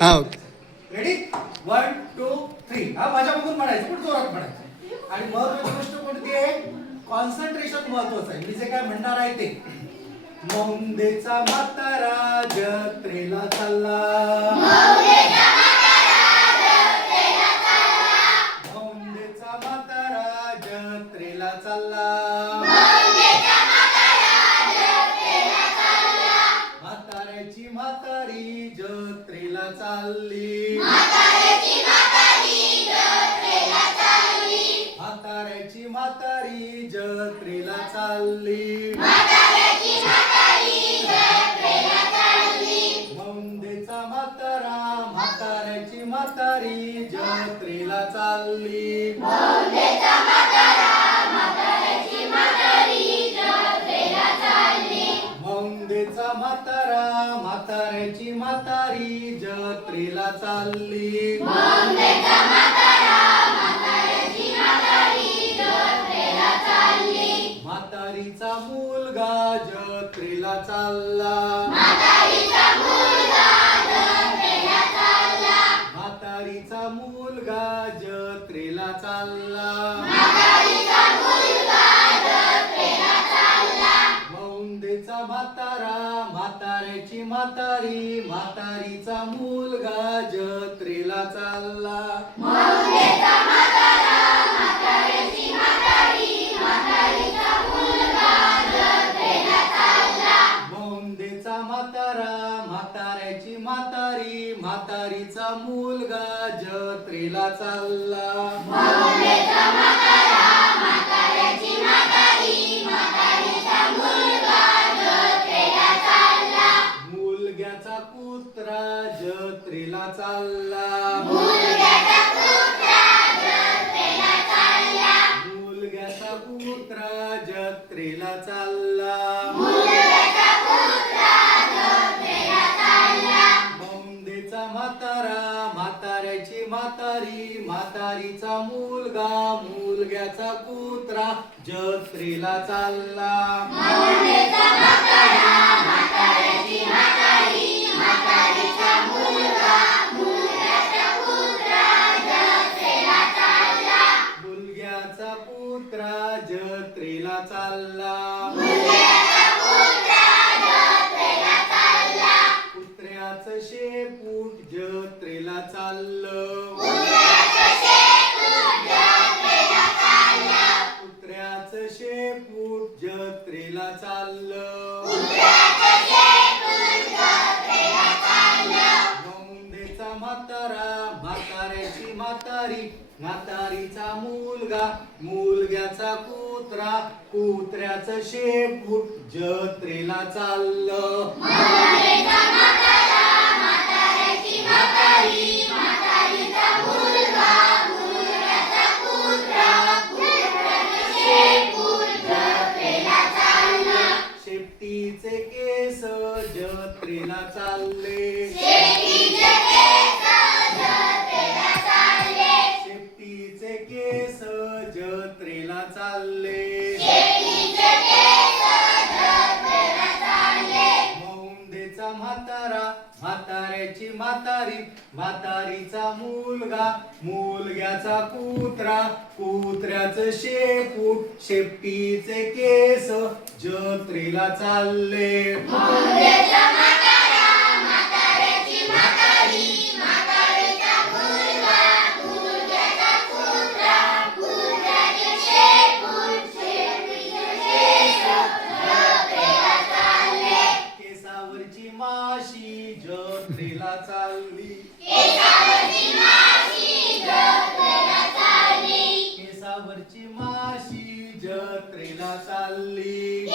हा okay. Ready 1 2 3 हा माझ्या बघून म्हणायचं पण जोरात म्हणायचं. आणि महत्त्वाची गोष्ट कोणती आहे? कॉन्सन्ट्रेशन महत्त्वाचं आहे. मी जे काय म्हणणार आहे ते मौंदेचा म्हातारा जत्रेला चालला. मौंदेचा म्हातारा जत्रेला चालला. म्हाताऱ्याची म्हातारी जत्रेला चालली. म्हाताऱ्याची म्हातारी जत्रेला चालली. मौंदेचा म्हातारा म्हाताऱ्याची म्हातारी जत्रेला चालली. मौंदेचा म्हातारा म्हाताऱ्याची म्हातारी जत्रेला चालली. म्हातारीचा मुलगा जत्रेला चालला. म्हातारीचा मुलगा जत्रेला चालला. मौंदेचा म्हातारा म्हाताऱ्याची म्हातारी म्हातारीचा मुलगा जत्रेला चालला. मौंदेचा म्हातारा म्हाताऱ्याची म्हातारी म्हातारीचा मुलगा जत्रेला चालला. मुलग्याचा कुत्रा जत्रेला चालला. मुलग्याचा कुत्रा जत्रेला चालला. मौंदेचा म्हातारा म्हाताऱ्याची म्हातारी म्हातारीचा मुलगा मुलग्याचा कुत्रा जत्रेला चालला. मुलग्याचा कुत्रा जत्रेला चालला. कुत्र्याचं शेपूट जत्रेला चाललं. कुत्र्याचं शेपूट जत्रेला चाललं. मौंदेचा म्हातारा म्हाताऱ्याची म्हातारी म्हातारीचा मुलगा मुलग्याचा कुत्रा कुत्र्याचं शेपूट जत्रेला चाललं. शेपटीचे केस जत्रेला चालले. शेपटीचे केस जत्रेला चालले. मौंदेचा म्हातारा म्हाताऱ्याची म्हातारी म्हातारीचा मुलगा मुलग्याचा कुत्रा कुत्र्याचं शेपूट शेपटीचे केस जत्रेला चालले. केसावरची माशी जत्रेला चालली. केसावरची माशी जत्रेला चालली.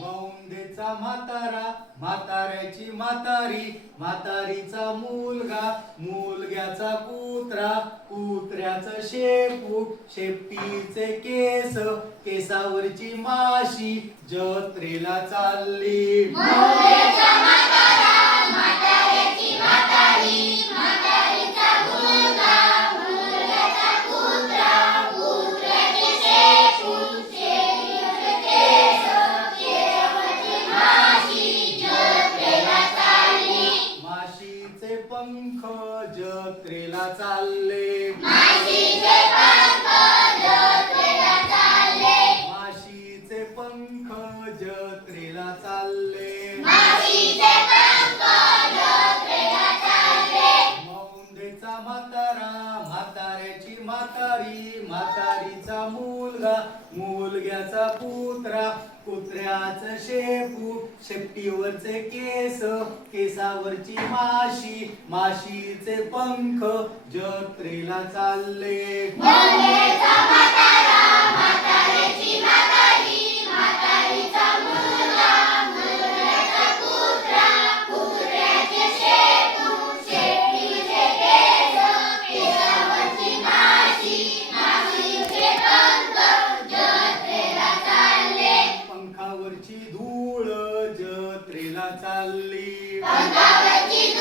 मौंदेचा म्हातारा म्हाताऱ्याची म्हातारी म्हातारीचा मुलगा मुलग्याचा कुत्रा कुत्र्याचं शेपूट शेपटीचे केस केसावरची माशी जत्रेला चालली. कुत्र्याचं शेपूट, शेपटीवरचे केस, केसावरची माशी, माशीचे पंख, जत्रेला चालले. पंखावरची धूळ जत्रेला चालली. पंखावरची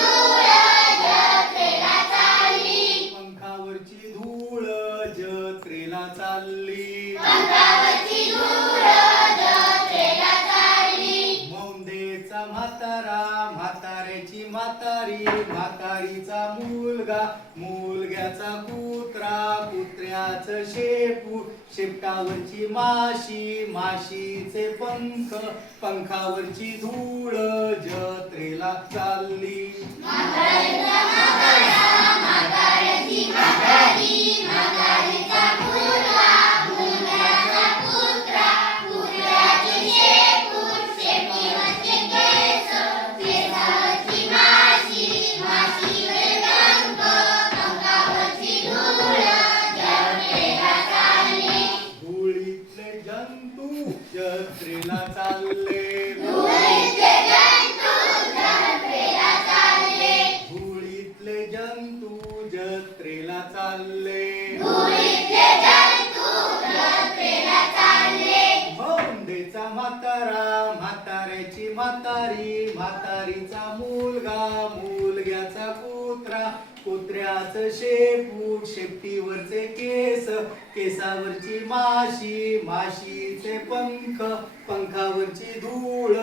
धूळ जत्रेला चालली. मौंदेचा म्हातारा, म्हाताऱ्याची म्हातारी, म्हातारीचा मुलगा, मुलग्याचा कुत्रा, कुत्र्याचं शेपूट, शेपटावरची माशी, माशीचे पंख, पंखावरची धूळ जत्रेला चालली. धुळीतले जंतू जत्रेला चालले. धुळीतले जंतू जत्रेला चालले. मौंदेचा म्हातारा, म्हाताऱ्याची म्हातारी, म्हातारीचा मुलगा, मुलग्याचा कुत्रा, कुत्र्याचं शेपूट, शेपटीवरचे केस, केसावरची माशी, माशीचे पंख, पंखावरची धूळ,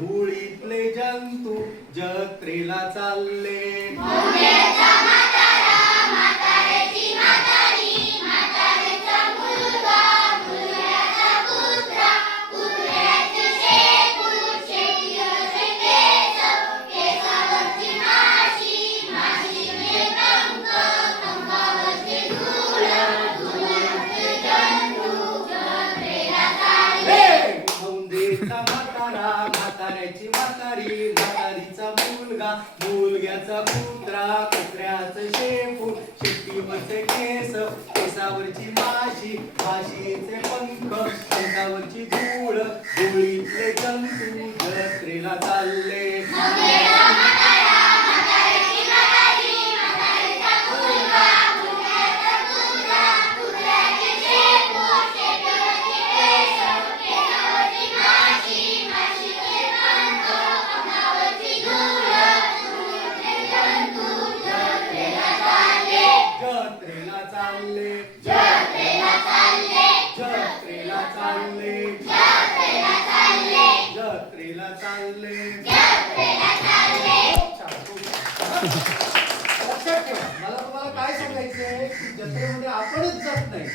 धुळीतले जंतू जत्रेला चालले. मौंदेचा म्हातारा, म्हाताऱ्याची म्हातारी, म्हातारीचा मुलगा, मुलग्याचा कुत्रा, कुत्र्याचं शेपूट, शेपटीवरचे केस, केसावरची माशी, माशीचे पंख, पंखावरची धूळ, धुळीतले जंतू जत्रेला चालले. लक्षात ठेवा, मला तुम्हाला काय सांगायचंय की जत्रेमध्ये आपणच जात नाही.